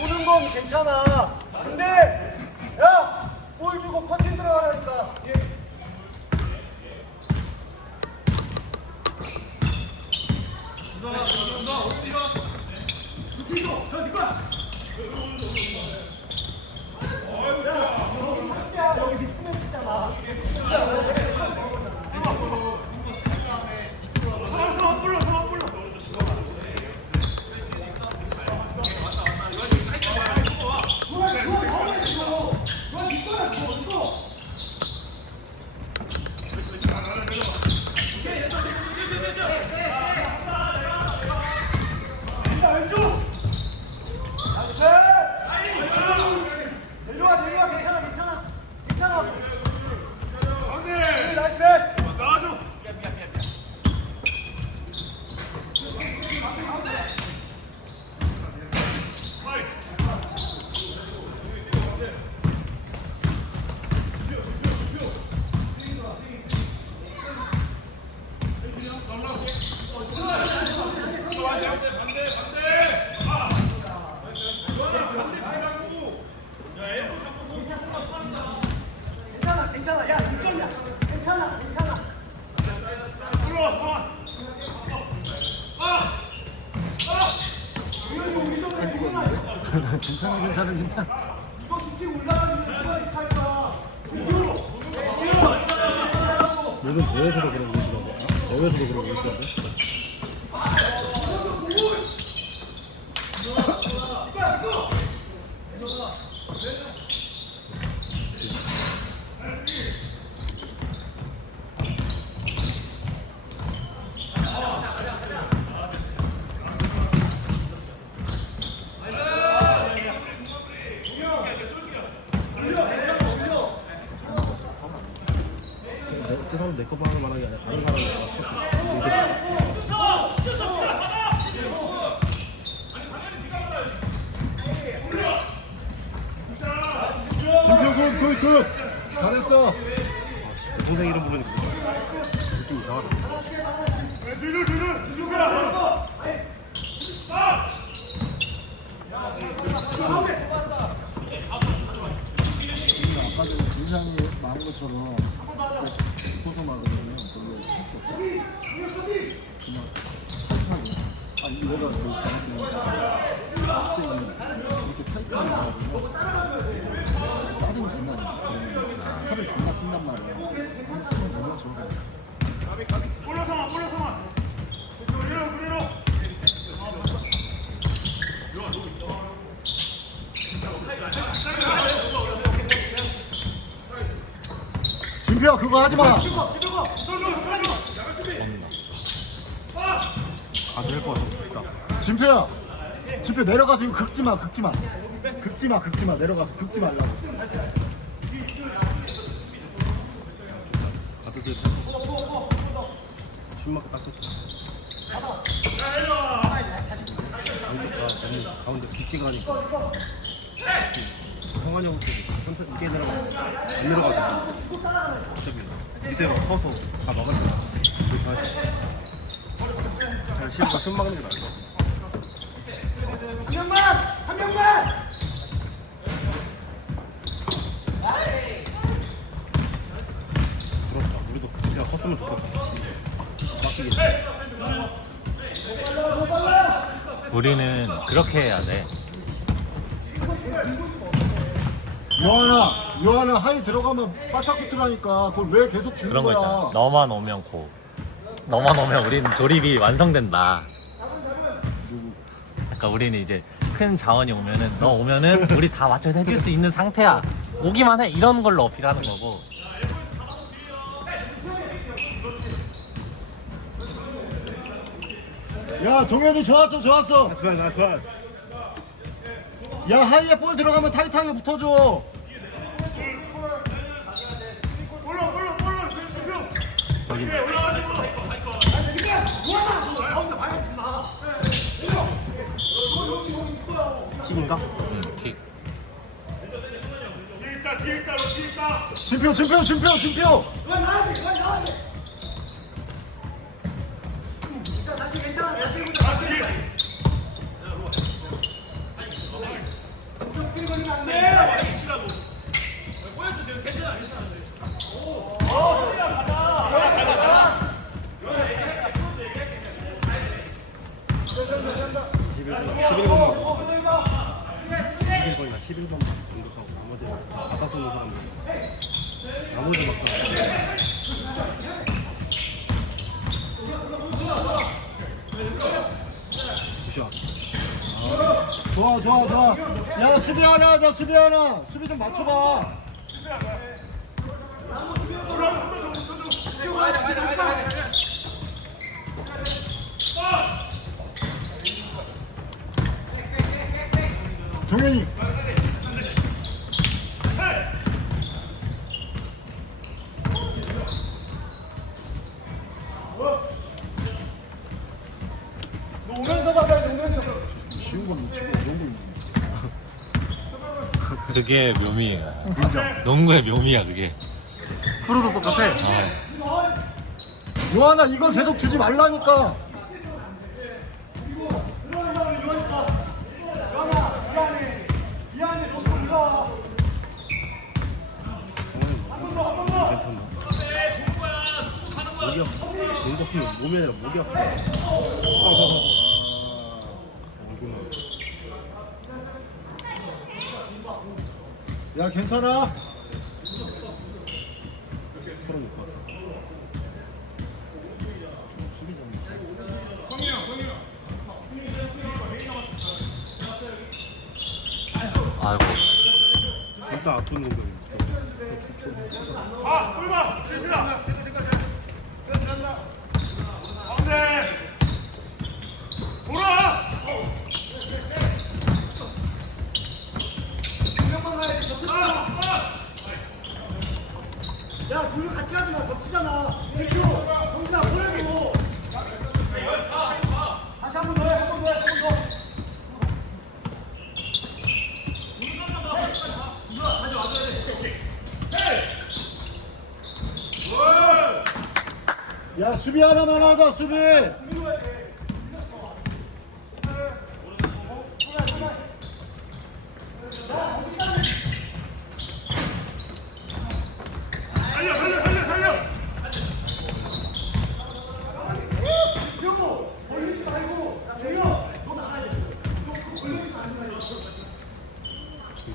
오는 건 괜찮아. 근데 야, 볼 주고 커팅 들어가라니까. 여기 밑으면 있잖아. 내려와 내려와 괜찮아 괜찮아 괜찮아. 네, 나이스 패스. 괜찮아 괜찮아 야 이점이야 괜찮아 괜찮아 괜찮아 괜찮아 괜찮아. 이거 요즘 대회에서도 그런 거 있더라고 대회에서도 그런 거 있더라고 말하는 게 아니라 다른 사람이 진표 굿굿굿 잘했어 동생 이름 부르니까 느낌 이상하다 아까 전에 인상이 나온 것처럼 포도 막으면 별로. 그냥 타이트하게. 아, 이거가 그 방금 이렇게 타이트하게 짜증이 장난 아니야. 그러면 살을 존나 쓴단 말이야. 쓰면 되면 저거. 진표야 그거 하지 마. 아될것 같아. 진표야. 진표 내려가서 이거 긁지 마, 긁지 마. 긁지 마, 긁지 마. 내려가서 긁지 말라고. 침막 딱 가운데 가운데 깊게 가니까 성환이 형 혼자 이게 들어가 안 내려가고 어차피 밑에로 커서 다 거야 그래서 잘 시우가 숨 막는 게 나을 것 같아. 한 명만 한 명만 부럽다. 우리도 그냥 컸으면 좋겠다. 빡치겠지 우리는 그렇게 해야 돼. 영환아, 요한은 하이 들어가면 바짝 붙으라니까 그걸 왜 계속 주는 그런 거 거야 있잖아. 너만 오면 고. 너만 오면 우린 조립이 완성된다. 그러니까 우리는 이제 큰 자원이 오면은 너 오면은 우리 다 맞춰서 해줄 수 있는 상태야. 오기만 해 이런 걸로 어필하는 거고. 야 동현이 좋았어 좋았어 아, 좋아 나 좋아 야 하이에 볼 들어가면 타이트하게 붙어줘 킥인가? 음, 킥. 진표 진표 진표 진표 거의 다 11번만 공격하고 쏘는 사람들. 나머지 막 굿샷. 좋아 좋아 좋아. 야 수비 하나 하자 수비 하나. 수비 좀 맞춰봐. 동현이 오면서 받아야 돼 오면서 치고 그게 묘미야. 인정. 농구의 묘미야 그게. 프로도 똑같아 요한아 이걸 계속 주지 말라니까 괜찮나 목이 아파 몸이 아니라 목이 아파 야 괜찮아. 못 봤어 아이고. 진짜 아픈 공격이 야 둘이 같이 하지 마 겹치잖아 제큐 동진아 보여줘 다시 한 번 더 해 한 번 더 해 한 번 더 야 수비 하나만 하자 수비 이거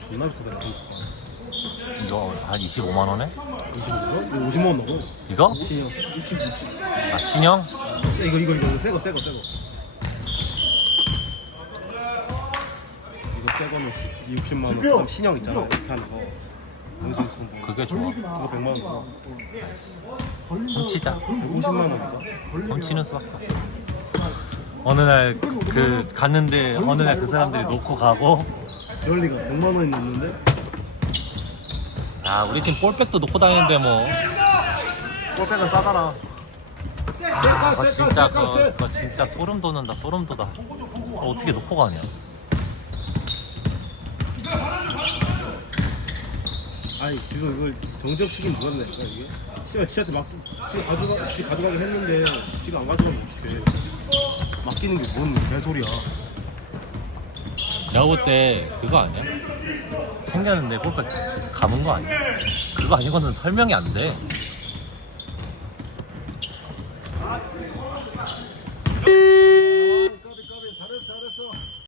존나 비싸다 이거 한 25만 원에? 25만? 이거 50만 원 넘어 이거? 신형 아 신형? 이거 이거 이거 새거 새거 새거 이거 새거는 60만 원! 그다음 신형 있잖아 이렇게 하는 거 여기서 손 봐. 그게 좋아. 그거 100만 원 훔치자. 150만 원인가? 훔치는 수밖에 없어. 어느 날 그 갔는데 어느 날 그 사람들이 놓고 가고 열리가 100만 원이 넘는데 아 우리 팀 볼백도 놓고 다니는데 뭐. 골백은 싸잖아 아, 그거 진짜 그거, 그거 진짜 소름 돋는다 소름 돋아. 그거 어떻게 놓고 가냐. 아니 이거 이걸 정적 치긴 누웠다니까 이게. 씨가 지한테 막 지가 가져가 지 가져가긴 했는데 지가 안 가져가면 어떡해. 맡기는 게 뭔 개소리야 볼때 그거 아니야? 생겼는데 볼백 감은 거 아니야? 그거 아니고는 설명이 안 돼